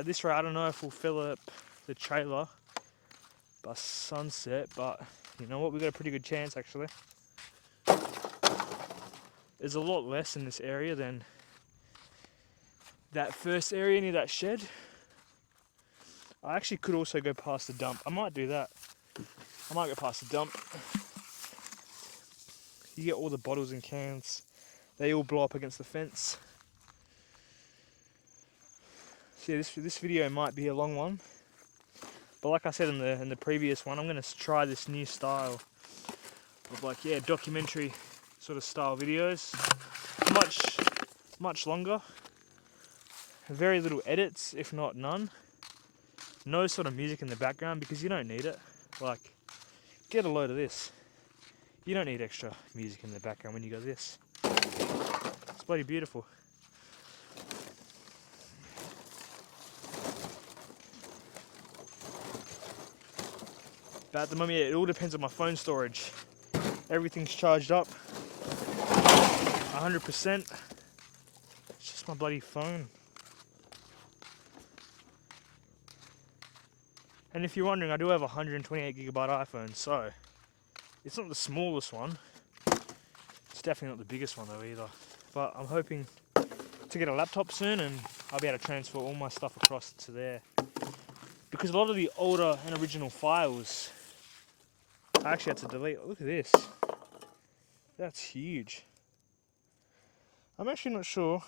At this rate, I don't know if we'll fill up the trailer by sunset, but you know what, we've got a pretty good chance actually. There's a lot less in this area than that first area near that shed. I actually could also go past the dump. I might do that. I might go past the dump. You get all the bottles and cans. They all blow up against the fence. So yeah, this video might be a long one. But like I said in the previous one, I'm going to try this new style of like, yeah, documentary sort of style videos. Much longer. Very little edits, if not none. No sort of music in the background because you don't need it. Like, get a load of this. You don't need extra music in the background when you got this. It's bloody beautiful. But at the moment, yeah, it all depends on my phone storage. Everything's charged up 100%. It's just my bloody phone. And if you're wondering, I do have a 128GB iPhone, so it's not the smallest one. It's definitely not the biggest one though either. But I'm hoping to get a laptop soon and I'll be able to transfer all my stuff across to there. Because a lot of the older and original files, I actually had to delete. Look at this. That's huge. I'm actually not sure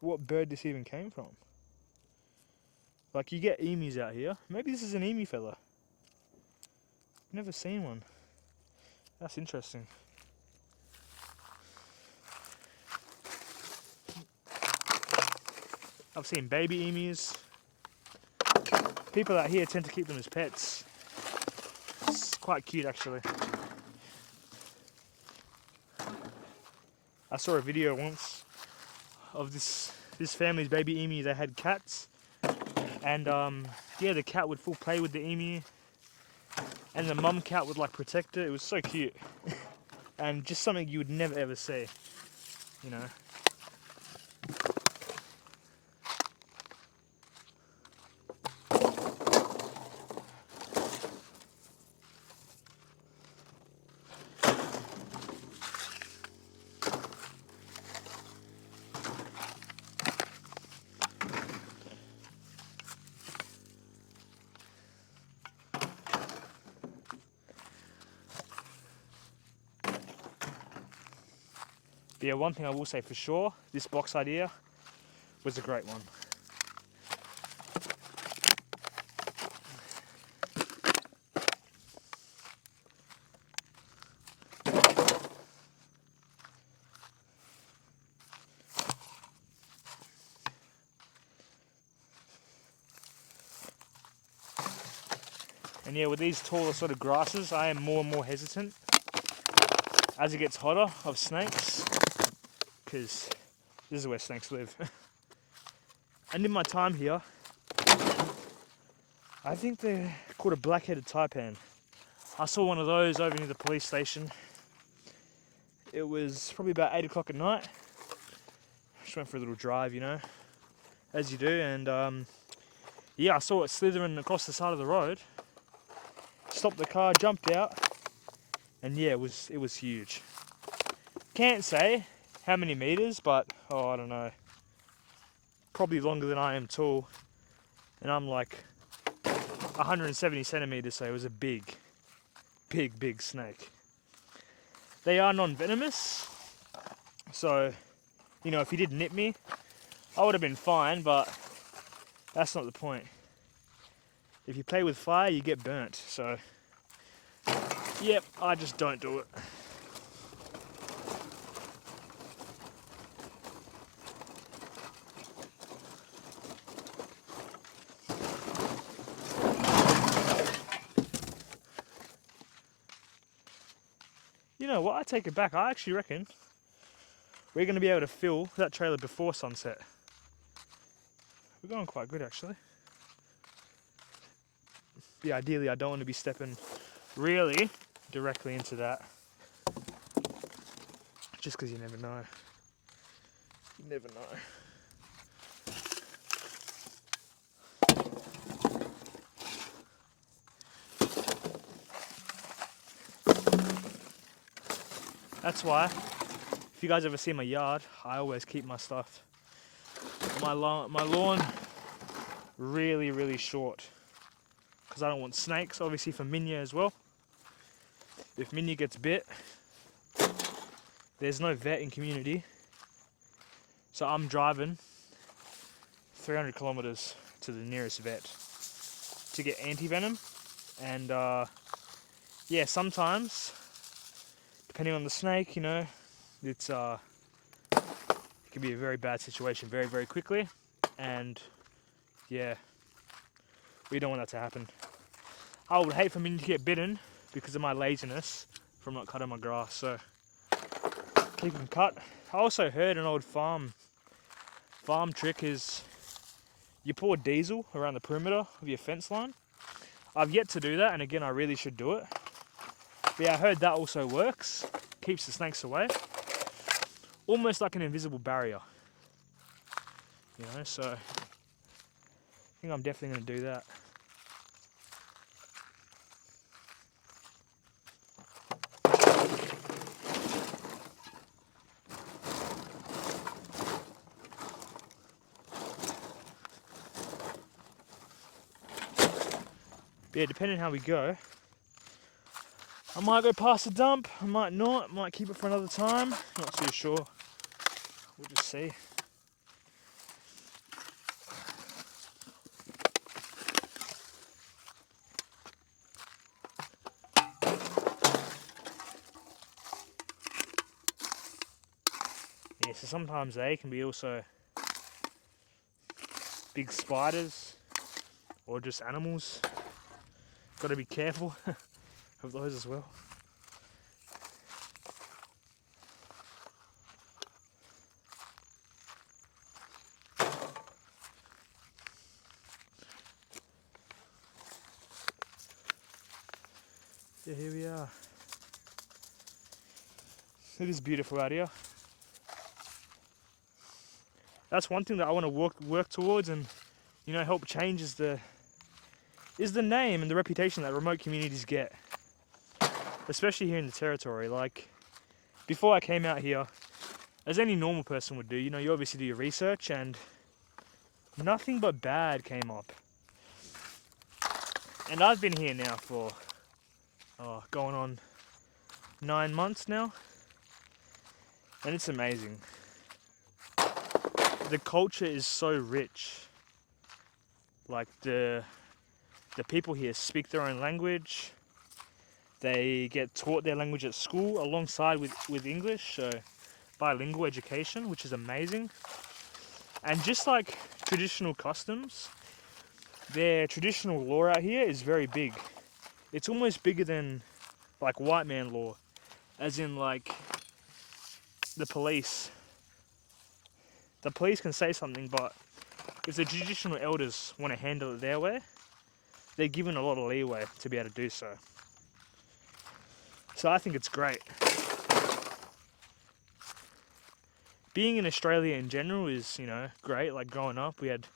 what bird this even came from. Like, you get emus out here. Maybe this is an emu fella. Never seen one. That's interesting. I've seen baby emus. People out here tend to keep them as pets. It's quite cute actually. I saw a video once of this family's baby emu. They had cats. And yeah, the cat would full play with the emu. And the mum cat would like protect it. It was so cute. And just something you would never ever see, you know. But yeah, one thing I will say for sure, this box idea was a great one. And yeah, with these taller sort of grasses, I am more and more hesitant as it gets hotter of snakes, because this is where snakes live. And in my time here, I think they're called a black-headed taipan. I saw one of those over near the police station. It was probably about 8 o'clock at night. Just went for a little drive, you know, as you do, and yeah, I saw it slithering across the side of the road. Stopped the car, jumped out, and yeah, it was huge. Can't say how many meters, but oh, I don't know. Probably longer than I am tall, and I'm like 170 centimeters, so it was a big snake. They are non-venomous, so you know, if he did nip me, I would have been fine, but that's not the point. If you play with fire, you get burnt, so yep, I just don't do it. You know what, I take it back. I actually reckon we're going to be able to fill that trailer before sunset. We're going quite good actually. Yeah, ideally I don't want to be stepping really directly into that. Just because you never know. You never know. That's why, if you guys ever see my yard, I always keep my stuff. My lawn really, really short, because I don't want snakes, obviously for Minya as well. If Minya gets bit, there's no vet in community, so I'm driving 300 kilometers to the nearest vet to get anti-venom. And yeah, sometimes, depending on the snake, you know, it can be a very bad situation very, very quickly. And yeah, we don't want that to happen. I would hate for me to get bitten because of my laziness from not cutting my grass, so keep them cut. I also heard an old farm trick is you pour diesel around the perimeter of your fence line. I've yet to do that, and again, I really should do it. But yeah, I heard that also works, keeps the snakes away. Almost like an invisible barrier, you know, so I think I'm definitely going to do that. But yeah, depending on how we go, I might go past the dump, I might not, might keep it for another time, not too sure. We'll just see. Yeah, so sometimes they can be also big spiders or just animals. Got to be careful of those as well. Yeah, here we are. It is beautiful out here. That's one thing that I want to work towards, and you know, help change is the name and the reputation that remote communities get, especially here in the territory. Like, before I came out here, as any normal person would do, you know, you obviously do your research, and nothing but bad came up. And I've been here now for going on 9 months now, and it's amazing. The culture is so rich. Like, the people here speak their own language. They get taught their language at school alongside with English, so bilingual education, which is amazing. And just like traditional customs, their traditional law out here is very big. It's almost bigger than like white man law, as in like the police. The police can say something, but if the traditional elders want to handle it their way, they're given a lot of leeway to be able to do so. So I think it's great. Being in Australia in general is, you know, great. Like, growing up, we had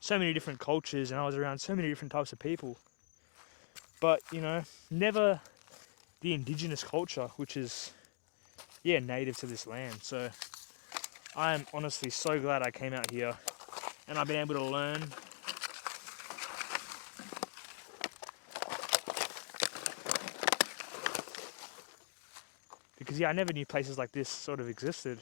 so many different cultures, and I was around so many different types of people. But, you know, never the indigenous culture, which is, yeah, native to this land. So I am honestly so glad I came out here and I've been able to learn. Because, yeah, I never knew places like this sort of existed.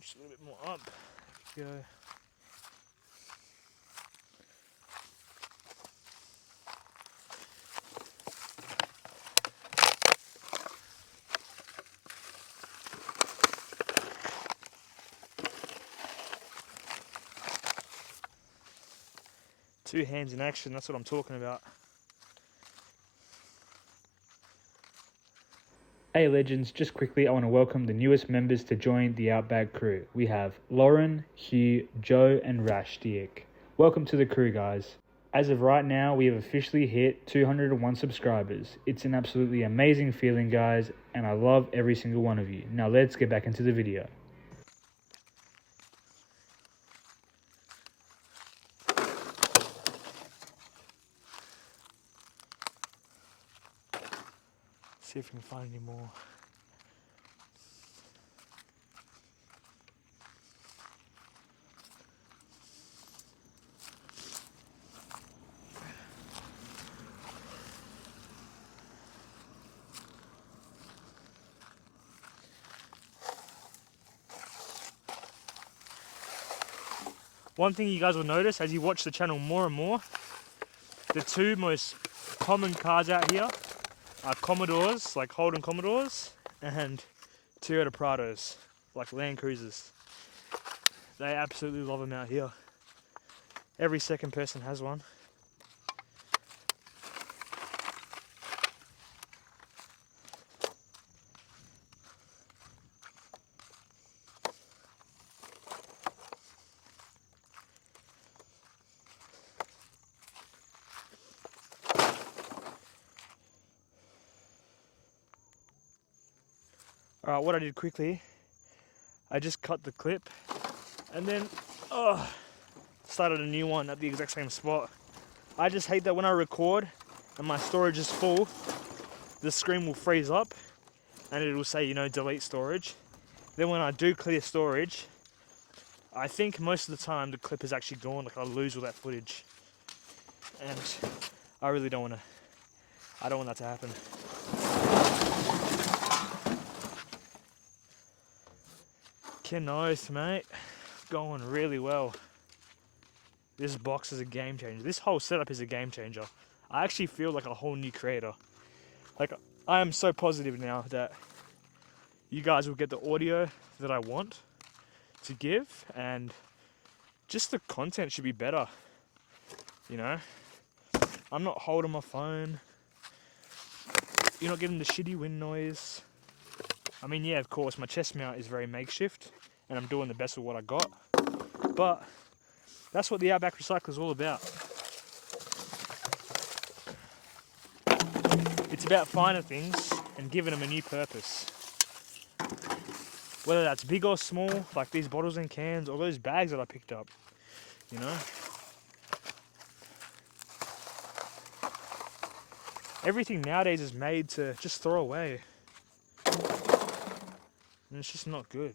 Just a little bit more up. Go. Two hands in action, that's what I'm talking about. Hey legends, just quickly I want to welcome the newest members to join the Outback crew. We have Lauren, Hugh, Joe and Rash Diek. Welcome to the crew, guys. As of right now, we have officially hit 201 subscribers. It's an absolutely amazing feeling, guys, and I love every single one of you. Now let's get back into the video. See if we can find any more. One thing you guys will notice as you watch the channel more and more, the two most common cars out here are Commodores, like Holden Commodores, and Toyota Prados, like Land Cruisers. They absolutely love them out here. Every second person has one. Alright, what I did quickly, I just cut the clip and then started a new one at the exact same spot. I just hate that when I record and my storage is full, the screen will freeze up and it will say, you know, delete storage. Then when I do clear storage, I think most of the time the clip is actually gone, like I lose all that footage. And I really don't want that to happen. Kenoth, mate, going really well. This box is a game changer. This whole setup is a game changer. I actually feel like a whole new creator. Like, I am so positive now that you guys will get the audio that I want to give, and just the content should be better. You know, I'm not holding my phone. You're not getting the shitty wind noise. I mean, yeah, of course, my chest mount is very makeshift, and I'm doing the best with what I got. But that's what the Outback Recycler is all about. It's about finding things and giving them a new purpose. Whether that's big or small, like these bottles and cans, or those bags that I picked up, you know. Everything nowadays is made to just throw away. And it's just not good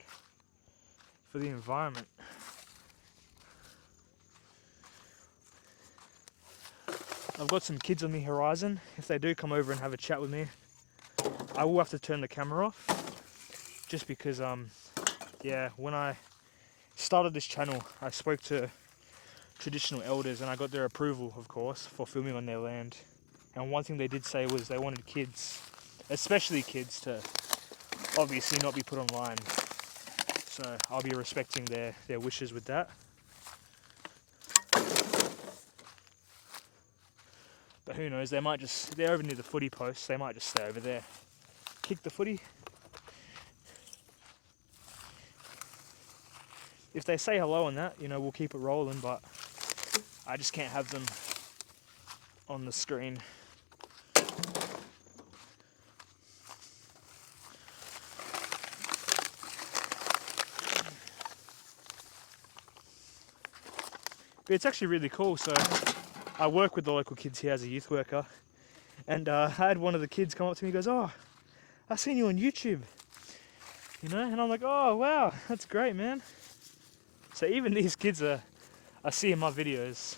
for the environment. I've got some kids on the horizon. If they do come over and have a chat with me, I will have to turn the camera off. Just because, yeah, when I started this channel, I spoke to traditional elders and I got their approval, of course, for filming on their land. And one thing they did say was they wanted kids, especially kids, to obviously not be put online. So I'll be respecting their wishes with that. But who knows, they might just, they're over near the footy post, they might just stay over there. Kick the footy. If they say hello on that, you know, we'll keep it rolling, but I just can't have them on the screen. But it's actually really cool. So I work with the local kids here as a youth worker, and I had one of the kids come up to me and goes, "Oh, I've seen you on YouTube," you know, and I'm like, "Oh wow, that's great, man." So even these kids are seeing my videos,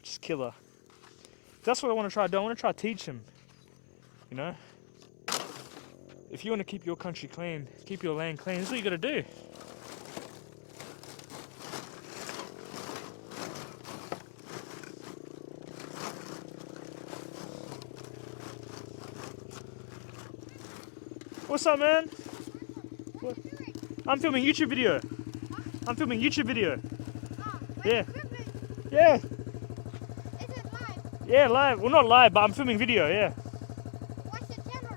which is killer. That's what I want to try to do. I want to try to teach them, you know. If you want to keep your country clean, keep your land clean, this is what you got to do. What's up, man? What? I'm filming YouTube video. I'm filming YouTube video. Yeah. Yeah. Is it live? Yeah, live. Well, not live, but I'm filming video, yeah. What's the channel?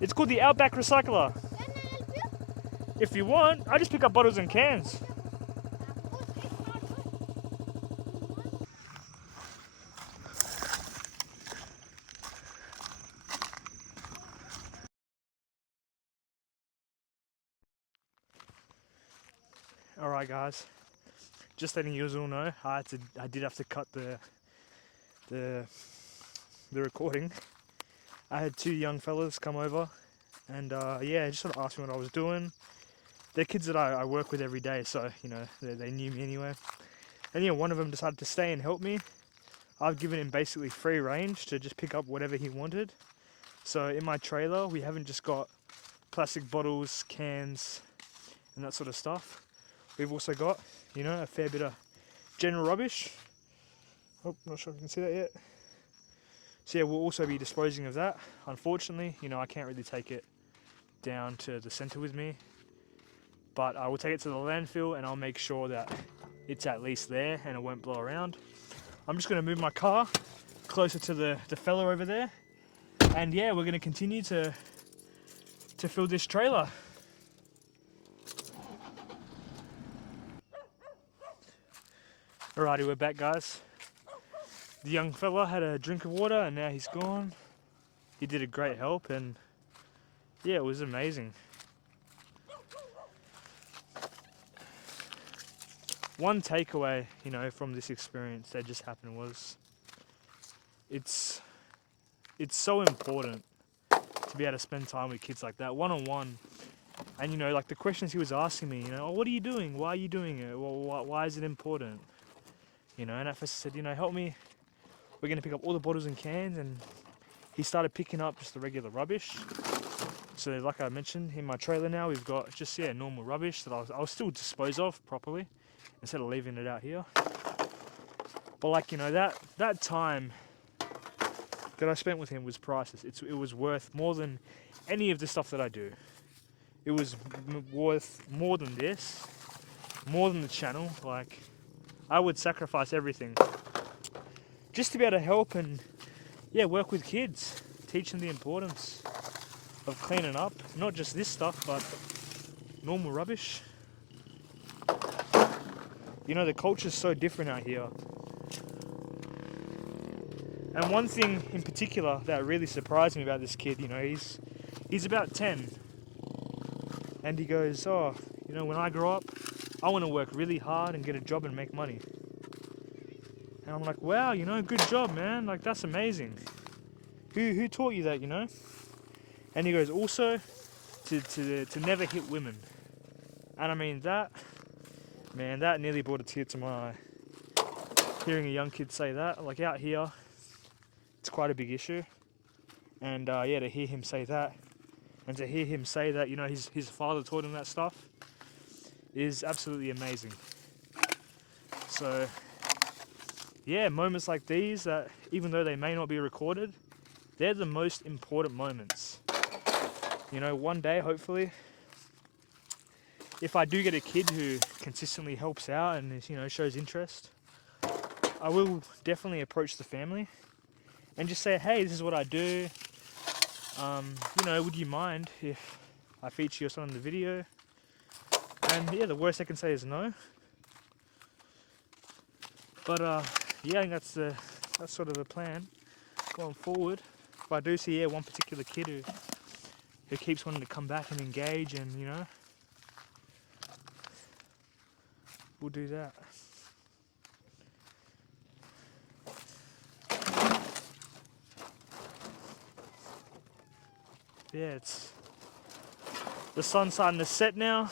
It's called the Outback Recycler. Can I help you? If you want, I just pick up bottles and cans. Alright guys, just letting you all know, I did have to cut the recording. I had two young fellas come over and yeah, just sort of asked me what I was doing. They're kids that I work with every day, so you know, they knew me anyway. And yeah, one of them decided to stay and help me. I've given him basically free range to just pick up whatever he wanted. So in my trailer, we haven't just got plastic bottles, cans, and that sort of stuff. We've also got, you know, a fair bit of general rubbish. Oh, not sure if you can see that yet. So yeah, we'll also be disposing of that. Unfortunately, you know, I can't really take it down to the centre with me, but I will take it to the landfill and I'll make sure that it's at least there and it won't blow around. I'm just going to move my car closer to the fella over there, and yeah, we're going to continue to fill this trailer. Alrighty, we're back guys. The young fella had a drink of water and now he's gone. He did a great help and yeah, it was amazing. One takeaway, you know, from this experience that just happened was it's so important to be able to spend time with kids like that, one-on-one. And you know, like the questions he was asking me, you know, oh, what are you doing? Why are you doing it? Well, why is it important? You know, and at first I said, you know, help me. We're going to pick up all the bottles and cans, and he started picking up just the regular rubbish. So like I mentioned, in my trailer now we've got just, yeah, normal rubbish that I'll still dispose of properly instead of leaving it out here. But like, you know, that time that I spent with him was priceless. It was worth more than any of the stuff that I do. It was worth more than this, more than the channel. Like, I would sacrifice everything just to be able to help and, yeah, work with kids, teach them the importance of cleaning up, not just this stuff, but normal rubbish. You know, the culture's so different out here. And one thing in particular that really surprised me about this kid, you know, he's about 10. And he goes, oh, you know, when I grow up, I want to work really hard and get a job and make money. And I'm like, wow, you know, good job, man. Like, that's amazing. Who taught you that, you know? And he goes, also, to never hit women. And I mean, that, man, that nearly brought a tear to my eye. Hearing a young kid say that, like out here, it's quite a big issue. And yeah, to hear him say that, and to hear him say that, you know, his father taught him that stuff, is absolutely amazing. So, yeah, moments like these that, even though they may not be recorded, they're the most important moments. You know, one day, hopefully, if I do get a kid who consistently helps out and, you know, shows interest, I will definitely approach the family and just say, hey, this is what I do. You know, would you mind if I feature your son in the video? And yeah, the worst I can say is no. But yeah, I think that's sort of the plan going forward. If I do see, yeah, one particular kid who keeps wanting to come back and engage, and you know, we'll do that. Yeah, the sun's starting to set now.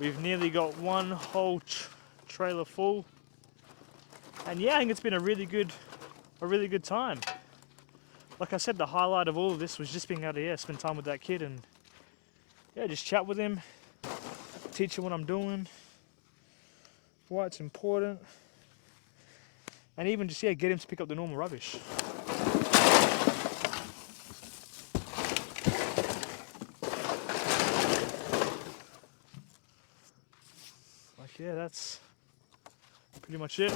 We've nearly got one whole trailer full, and yeah, I think it's been a really good time. Like I said, the highlight of all of this was just being able to spend time with that kid and yeah, just chat with him, teach him what I'm doing, why it's important, and even just get him to pick up the normal rubbish. Like, yeah, that's pretty much it.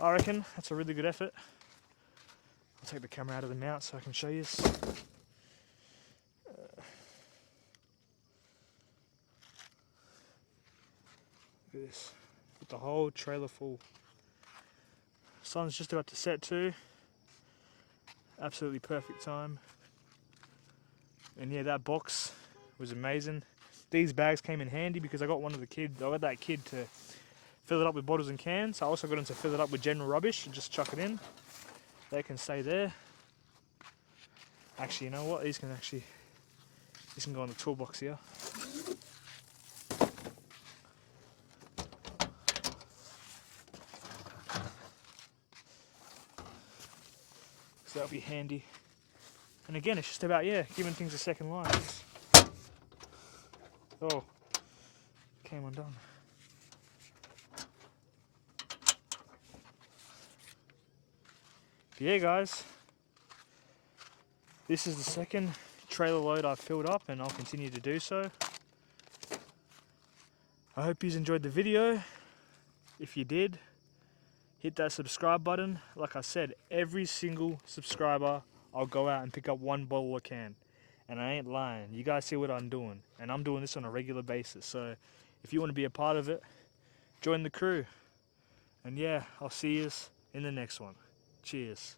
I reckon that's a really good effort. I'll take the camera out of the mount so I can show you. Look at this, with the whole trailer full. Sun's just about to set too. Absolutely perfect time. And yeah, that box was amazing. these bags came in handy because I got that kid to fill it up with bottles and cans. I also got him to fill it up with general rubbish and just chuck it in. They can stay there. Actually, you know what? These can go in the toolbox here. So that'll be handy. And again, it's just about, giving things a second life. Oh, came undone. But yeah, guys, this is the second trailer load I've filled up, and I'll continue to do so. I hope you enjoyed the video. If you did, hit that subscribe button. Like I said, every single subscriber, I'll go out and pick up one bottle or can. And I ain't lying. You guys see what I'm doing. And I'm doing this on a regular basis. So if you want to be a part of it, join the crew. And yeah, I'll see you in the next one. Cheers.